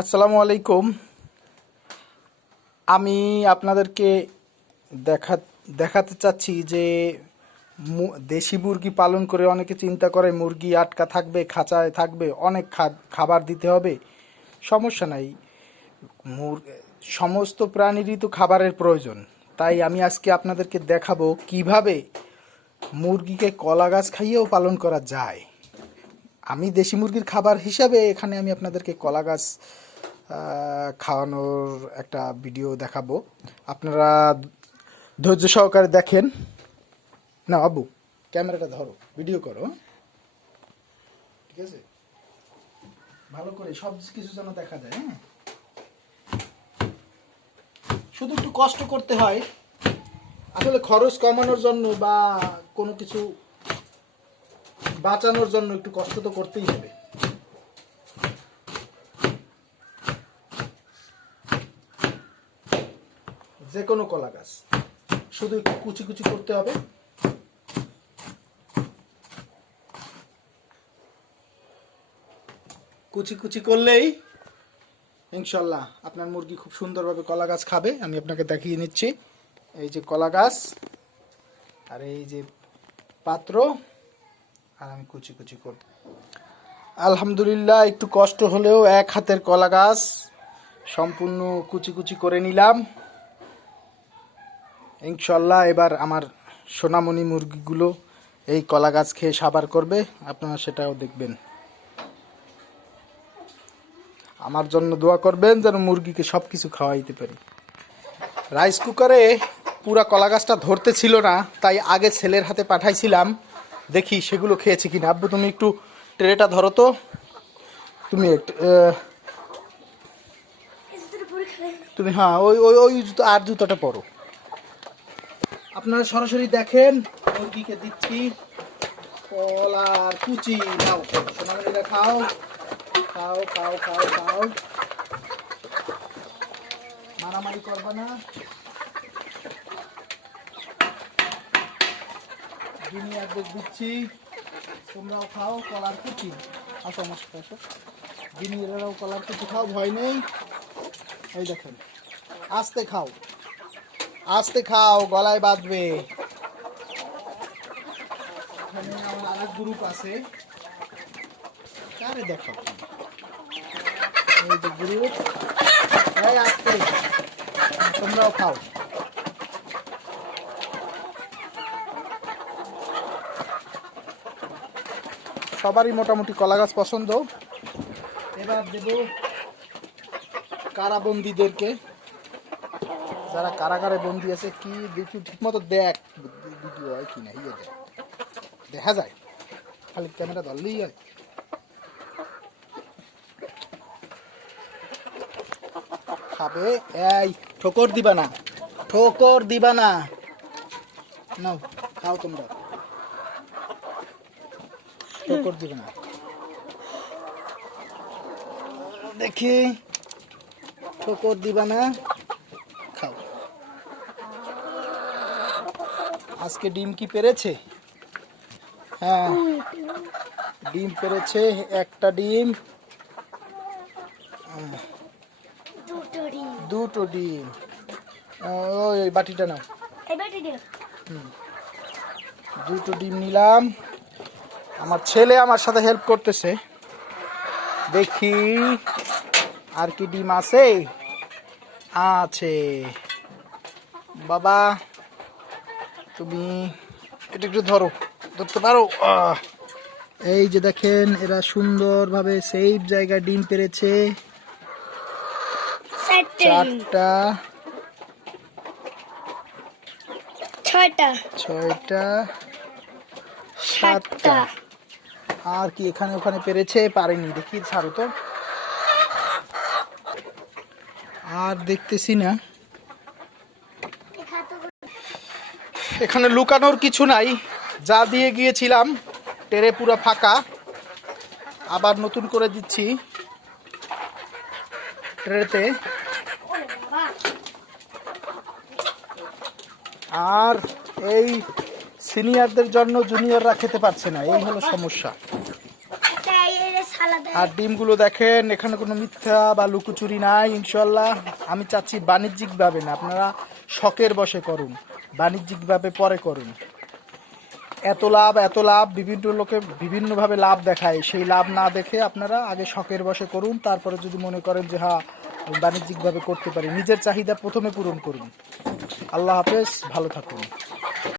আসসালামু আলাইকুম। আমি আপনাদেরকে দেখাতে চাচ্ছি যে দেশি মুরগি পালন করে অনেকে চিন্তা করে মুরগি আটকা থাকবে, খাঁচায় থাকবে, অনেক খাবার দিতে হবে। সমস্যা নাই, সমস্ত প্রাণীরই তো খাবারের প্রয়োজন। তাই আমি আজকে আপনাদেরকে দেখাবো কিভাবে মুরগিকে কলা গাছ খাইয়েও পালন করা যায়। আমি দেশি মুরগির খাবার হিসাবে এখানে আমি আপনাদেরকে কলা গাছ খাওয়ানোর একটা ভিডিও দেখাবো। আপনারা ধৈর্য সহকারে দেখেন। না আবু, ক্যামেরাটা ধরো, ভিডিও করো, ঠিক আছে? ভালো করে সব কিছু যেন দেখা যায়। হ্যাঁ, শুধু একটু কষ্ট করতে হয়, আসলে খরচ কমানোর জন্য বা কোনো কিছু বাঁচানোর জন্য একটু কষ্ট তো করতেই হবে। যে কোনো কলা গাছ শুধু একটু কুচি কুচি করতে হবে। কুচি কুচি করলেই ইনশাল্লাহ আপনার মুরগি খুব সুন্দরভাবে কলা গাছ খাবে। আমি আপনাকে দেখিয়ে নিচ্ছি। এই যে কলা গাছ, আর এই যে পাত্র, আর আমি কুচি কুচি করব। আলহামদুলিল্লাহ, একটু কষ্ট হলেও এক হাতের কলা গাছ সম্পূর্ণ কুচি কুচি করে নিলাম। ইনশাল্লাহ এবার আমার সোনামণি মুরগিগুলো এই কলা গাছ খেয়ে সাবার করবে, আপনারা সেটাও দেখবেন। আমার জন্য দোয়া করবেন যেন মুরগিকে সব কিছু খাওয়াইতে পারি। রাইস কুকারে পুরা কলা গাছটা ধরতে ছিল না, তাই আগে ছেলের হাতে পাঠাইছিলাম, দেখি সেগুলো খেয়েছে কিনা। আব্বু তুমি একটু ট্রেটা ধরো তো, তুমি তুমি হ্যাঁ ওই ওই ওই জুতো আর জুতোটা পরো। আপনারা সরাসরি দেখেন, মুরগিকে দিচ্ছি কলার কুচি। নাও সোনামণিরা খাও, খাও খাও খাও খাও, মারামারি করবা না। জুনিয়রদের দিচ্ছি, তোমরাও খাও কলার কুচি। আসো আমার সাথে আসো, জুনিয়রেরাও কলার কুচি খাও, ভয় নেই। এই দেখেন, আস্তে খাও, আস্তে খাও, গলায় বাঁধবে। এখানে আমার আরেক গ্রুপ আছে, কারে দেখাও, এই যে গ্রুপ, এই আস্তে, তোমরাও খাও। সবারই মোটামুটি কলা গাছ পছন্দ। এবার দেব কারাবন্দীদেরকে, যারা কারাগারে বন্দি আছে। কি দেখি ঠিক মতো দেখ, ভিডিও হয় কি না, ইয়ে দেখ, দেখা যায়, খালি ক্যামেরা ধরলেই হয়। খাবে, এই ঠোকর দিবা না, ঠোকর দিবা না, নাও খাও তোমরা, ঠোকর দিবে না। দেখি, ঠোকর দিবা না, খাও। আজকে ডিম কি পেরেছে? হ্যাঁ, ডিম পেরেছে, একটা ডিম, দুটো ডিম। ওই বাটিটা নাও, দুটো ডিম নিলাম। আমার ছেলে আমার সাথে হেল্প করতেছে, দেখি আর কি ডিম আছে। আছে বাবা, তুমি এটা একটু ধরো, ধরতে পারো? এই যে দেখেন, এরা সুন্দরভাবে সেফ জায়গায় ডিম পেরেছে। চারটা, ছয়টা, সাতটা। আর কি এখানে ওখানে পেরেছে, পারেনি, দেখি ছাড়ো তো। আর দেখতেছি না, এখানে লুকানোর কিছু নাই। যা দিয়ে গিয়েছিলাম টেরে পুরো ফাঁকা, আবার নতুন করে দিচ্ছি ট্রেতে। আর এই সিনিয়রদের জন্য জুনিয়ররা খেতে পারছে না, এই হলো সমস্যা। আর ডিমগুলো দেখেন, এখানে কোনো মিথ্যা বা লুকোচুরি নাই ইনশাল্লাহ। আমি চাচ্ছি বাণিজ্যিকভাবে না, আপনারা শখের বশে করুন, বাণিজ্যিকভাবে পরে করুন। এত লাভ বিভিন্ন লোকে বিভিন্নভাবে লাভ দেখায়, সেই লাভ না দেখে আপনারা আগে শখের বশে করুন, তারপরে যদি মনে করেন যে হ্যাঁ বাণিজ্যিকভাবে করতে পারি, নিজের চাহিদা প্রথমে পূরণ করুন। আল্লাহ হাফেজ, ভালো থাকুন।